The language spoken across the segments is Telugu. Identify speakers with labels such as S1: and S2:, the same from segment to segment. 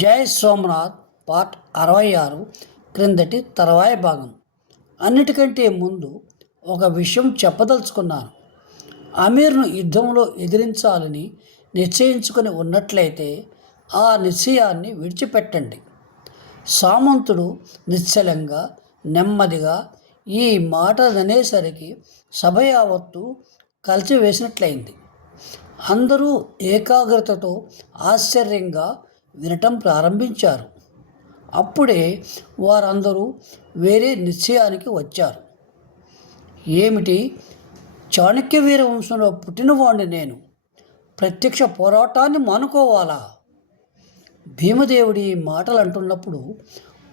S1: జై సోమనాథ్ పార్ట్ అరవై ఆరు క్రిందటి తర్వాయి భాగం. అన్నిటికంటే ముందు ఒక విషయం చెప్పదలుచుకున్నాను. అమీర్ను యుద్ధంలో ఎదిరించాలని నిశ్చయించుకొని ఉన్నట్లయితే ఆ నిశ్చయాన్ని విడిచిపెట్టండి. సామంతుడు నిశ్చలంగా నెమ్మదిగా ఈ మాట అనేసరికి సభ యావత్తు కలిసివేసినట్లయింది అందరూ ఏకాగ్రతతో ఆశ్చర్యంగా వినటం ప్రారంభించారు. అప్పుడే వారందరూ వేరే నిశ్చయానికి వచ్చారు. ఏమిటి? చాణక్య వీర వంశంలో పుట్టినవాణ్ణి నేను. ప్రత్యక్ష పోరాటాన్ని మానుకోవాలా? భీమదేవుడి ఈ మాటలు అంటున్నప్పుడు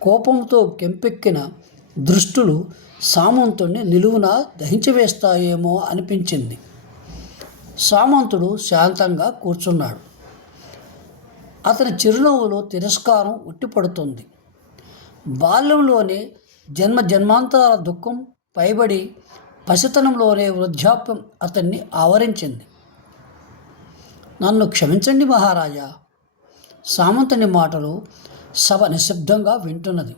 S1: కోపంతో కెంపెక్కిన దృష్టులు సామంతుణ్ణి నిలువున దహించివేస్తాయేమో అనిపించింది. సామంతుడు శాంతంగా కూర్చున్నాడు. అతని చిరునవ్వులో తిరస్కారం ఉట్టిపడుతుంది. బాల్యంలోనే జన్మ జన్మాంతరాల దుఃఖం పైబడి పసితనంలోనే వృద్ధాప్యం అతన్ని ఆవరించింది. నన్ను క్షమించండి మహారాజా సామంతుని మాటలు సభ నిశ్శబ్దంగా వింటున్నది.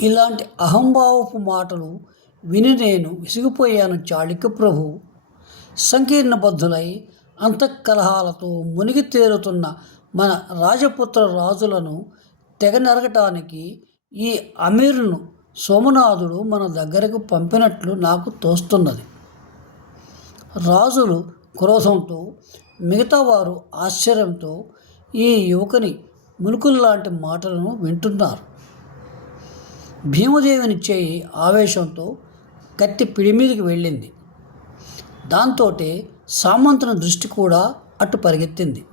S1: ఇలాంటి అహంభావపు మాటలు విని నేను విసిగిపోయాను చాళుక్య ప్రభు. సంకీర్ణబద్ధులై అంతఃకలహాలతో మునిగి తేలుతున్న మన రాజపుత్ర రాజులను తెగ నరగటానికి ఈ అమీర్ను సోమనాథుడు మన దగ్గరకు పంపినట్లు నాకు తోస్తున్నది. రాజులు క్రోధంతో మిగతా వారు ఆశ్చర్యంతో ఈ యువకుని ములుకుల్లాంటి మాటలను వింటున్నారు. భీమదేవిని చేయి ఆవేశంతో కత్తి పిడి మీదకి వెళ్ళింది. దాంతోటే సామంతుని దృష్టి కూడా అటు పరిగెత్తింది.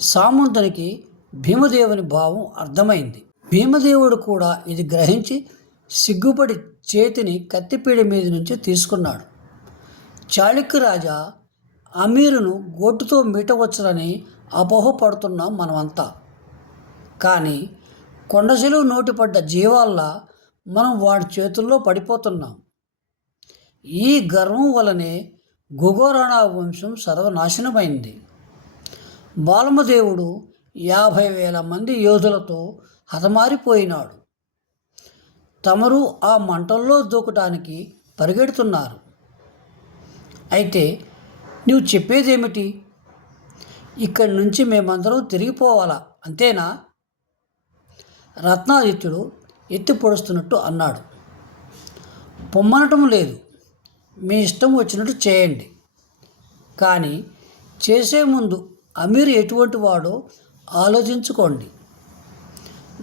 S1: సామంతునికి భీమదేవుని భావం అర్థమైంది. భీమదేవుడు కూడా ఇది గ్రహించి సిగ్గుపడి చేతిని కత్తిపీడి మీద నుంచి తీసుకున్నాడు. చాళుక్య రాజా అమీరును గోటుతో మీటవచ్చునని అపోహపడుతున్నాం మనమంతా. కానీ కొండశిలు నోటిపడ్డ జీవాల్లా మనం వాడి చేతుల్లో పడిపోతున్నాం. ఈ గర్వం వలనే గుగోరాణా వంశం సర్వనాశనమైంది. బాలమదేవుడు యాభై వేల మంది యోధులతో హతమారిపోయినాడు. తమరు ఆ మంటల్లో దూకటానికి పరిగెడుతున్నారు. అయితే నువ్వు చెప్పేదేమిటి? ఇక్కడి నుంచి మేమందరం తిరిగిపోవాలా? అంతేనా? రత్నాదిత్యుడు ఎత్తి పొడుస్తున్నట్టు అన్నాడు. పొమ్మనటం లేదు. మీ ఇష్టం వచ్చినట్టు చేయండి. కానీ చేసే ముందు అమీర్ ఎటువంటి వాడో ఆలోచించుకోండి.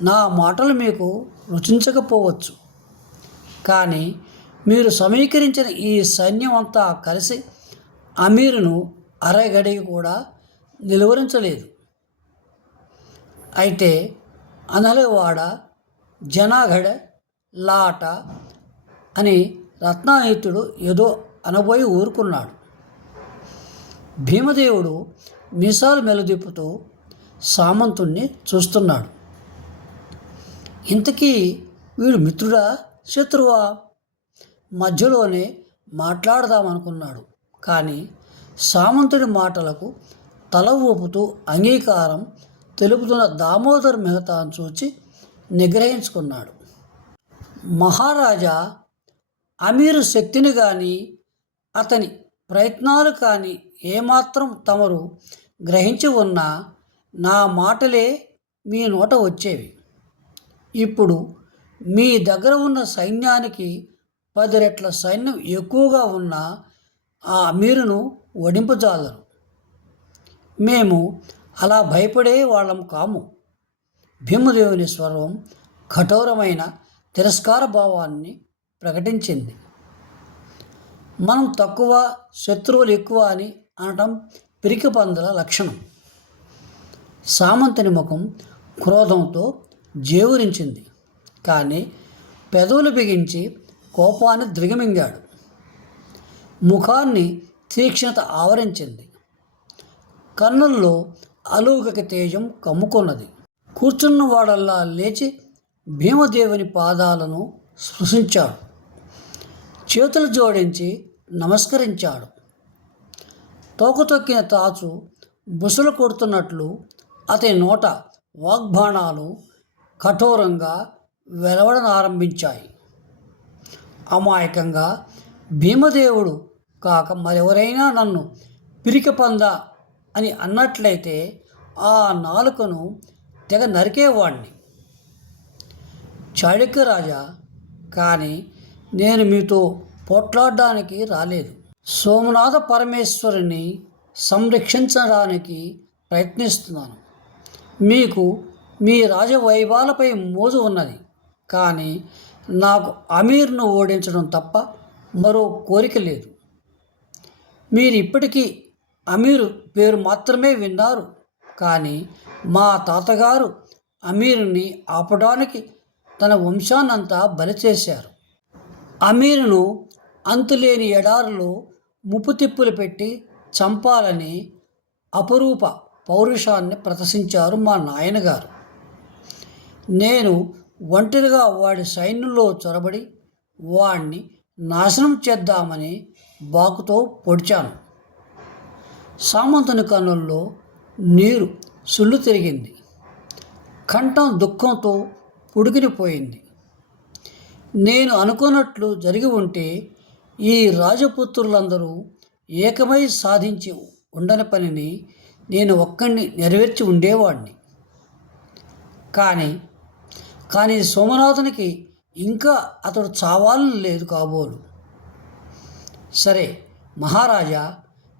S1: నా మాటలు మీకు రుచించకపోవచ్చు. కానీ మీరు సమీకరించిన ఈ సైన్యం అంతా కలిసి అమీరును అరగడికి కూడా నిలువరించలేదు. అయితే అనలవాడ జనాగడ లాట అని రత్నాహితుడు ఏదో అనబోయి ఊరుకున్నాడు. భీమదేవుడు మీసాలు మెలదిప్పుతూ సామంతుణ్ణి చూస్తున్నాడు. ఇంతకీ వీడు మిత్రుడా? శత్రువా? మధ్యలోనే మాట్లాడదామనుకున్నాడు. కానీ సామంతుడి మాటలకు తల ఊపుతూ అంగీకారం తెలుపుతున్న దామోదర్ మెహతాను చూచి నిగ్రహించుకున్నాడు. మహారాజా అమీరు శక్తిని కానీ అతని ప్రయత్నాలు కానీ ఏమాత్రం తమరు గ్రహించి ఉన్నా నా మాటలే మీ నోట వచ్చేవి. ఇప్పుడు మీ దగ్గర ఉన్న సైన్యానికి పది రెట్ల సైన్యం ఎక్కువగా ఉన్న ఆ అమీరును వడింపజాలరు మేము అలా భయపడే వాళ్ళం కాము. భీమదేవుని స్వరం కఠోరమైన తిరస్కార భావాన్ని ప్రకటించింది. మనం తక్కువ శత్రువులు ఎక్కువ అని అనటం పిరికి పందుల లక్షణం. సామంతుని ముఖం క్రోధంతో జేవురించింది. కానీ పెదవులు బిగించి కోపాన్ని దిగమింగాడు. ముఖాన్ని తీక్షణత ఆవరించింది. కన్నుల్లో అలౌకిక తేజం కమ్ముకున్నది. కూర్చున్నవాడల్లా లేచి భీమదేవుని పాదాలను స్పృశించాడు. చేతులు జోడించి నమస్కరించాడు. తోకతొక్కిన తాచు బుసలు కొడుతున్నట్లు అతని నోట వాగ్బాణాలు కఠోరంగా వెలవడనారంభించాయి. అమాయకంగా భీమదేవుడు కాక మరెవరైనా నన్ను పిరికపంద అని అన్నట్లయితే ఆ నాలుకను తెగ నరికేవాణ్ణి. చాళుక్యరాజా కానీ నేను మీతో పోట్లాడడానికి రాలేదు. సోమనాథ పరమేశ్వరుని సంరక్షించడానికి ప్రయత్నిస్తున్నాను. మీకు మీ రాజవైభాలపై మోజు ఉన్నది. కానీ నాకు అమీర్ను ఓడించడం తప్ప మరో కోరిక లేదు. మీరు ఇప్పటికీ అమీరు పేరు మాత్రమే విన్నారు. కానీ మా తాతగారు అమీరుని ఆపడానికి తన వంశాన్నంతా బలి చేశారు అమీరును అంతులేని ఎడారులో ముప్పుతిప్పులు పెట్టి చంపాలని అపరూప పౌరుషాన్ని ప్రదర్శించారు మా నాయనగారు. నేను ఒంటరిగా వాడి సైన్యంలో చొరబడి వాణ్ణి నాశనం చేద్దామని బాకుతో పొడిచాను. సామంతుని కన్నుల్లో నీరు సుళ్ళు తిరిగింది. కంఠం దుఃఖంతో పుడికినిపోయింది నేను అనుకున్నట్లు జరిగి ఉంటే ఈ రాజపుత్రులందరూ ఏకమై సాధించి ఉండని పనిని నేను ఒక్కడిని నెరవేర్చి ఉండేవాడిని. కానీ కానీ సోమనాథునికి ఇంకా అతడు చావాలని లేదు కాబోలు. సరే మహారాజా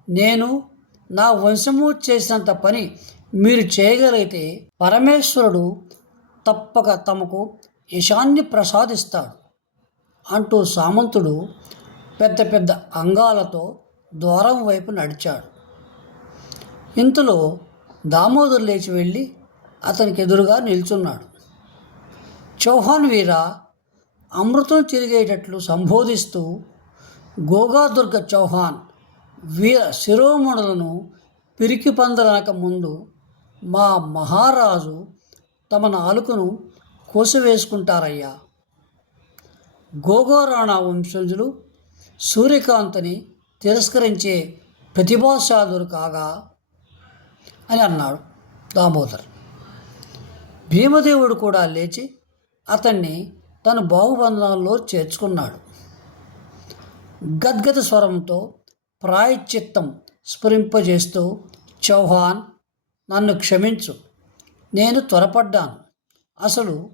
S1: నేను నా వంశము చేసినంత పని మీరు చేయగలిగితే పరమేశ్వరుడు తప్పక తమకు యశాన్ని ప్రసాదిస్తాడు అంటూ సామంతుడు పెద్ద పెద్ద అంగాలతో ద్వారం వైపు నడిచాడు. ఇంతలో దామోదర్ లేచి వెళ్ళి అతనికి ఎదురుగా నిల్చున్నాడు. చౌహాన్ వీర అమృతం తిరిగేటట్లు సంబోధిస్తూ గోగాదుర్గ చౌహాన్ వీర శిరోమణులను పిరికి పందలనక ముందు మా మహారాజు తమ నాలుకను కోసివేసుకుంటారయ్యా. గోగోరాణా వంశజులు సూర్యకాంత్ని తిరస్కరించే ప్రతిభాశాలురు కాగా అని అన్నాడు దామోదర్. భీమదేవుడు కూడా లేచి అతన్ని తన బాహుబంధంలో చేర్చుకున్నాడు. గద్గద స్వరంతో ప్రాయశ్చిత్తం స్ఫురింపజేస్తూ చౌహాన్ నన్ను క్షమించు. నేను త్వరపడ్డాను. అసలు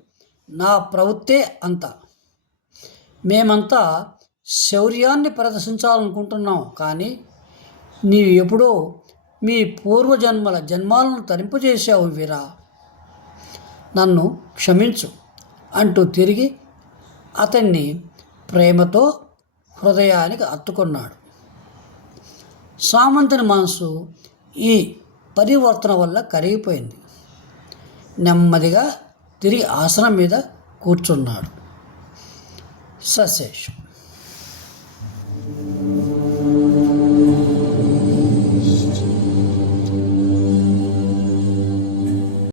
S1: నా ప్రవృత్తే అంత. మేమంతా శౌర్యాన్ని ప్రదర్శించాలనుకుంటున్నాం కానీ నీవు ఎప్పుడో మీ పూర్వజన్మల జన్మాలను తరింపజేశావు వీరా. నన్ను క్షమించు అంటూ తిరిగి అతన్ని ప్రేమతో హృదయానికి అత్తుకున్నాడు. సామంతుని మనసు ఈ పరివర్తన వల్ల కరిగిపోయింది. నెమ్మదిగా తిరిగి ఆసనం మీద కూర్చున్నాడు. సశేషం.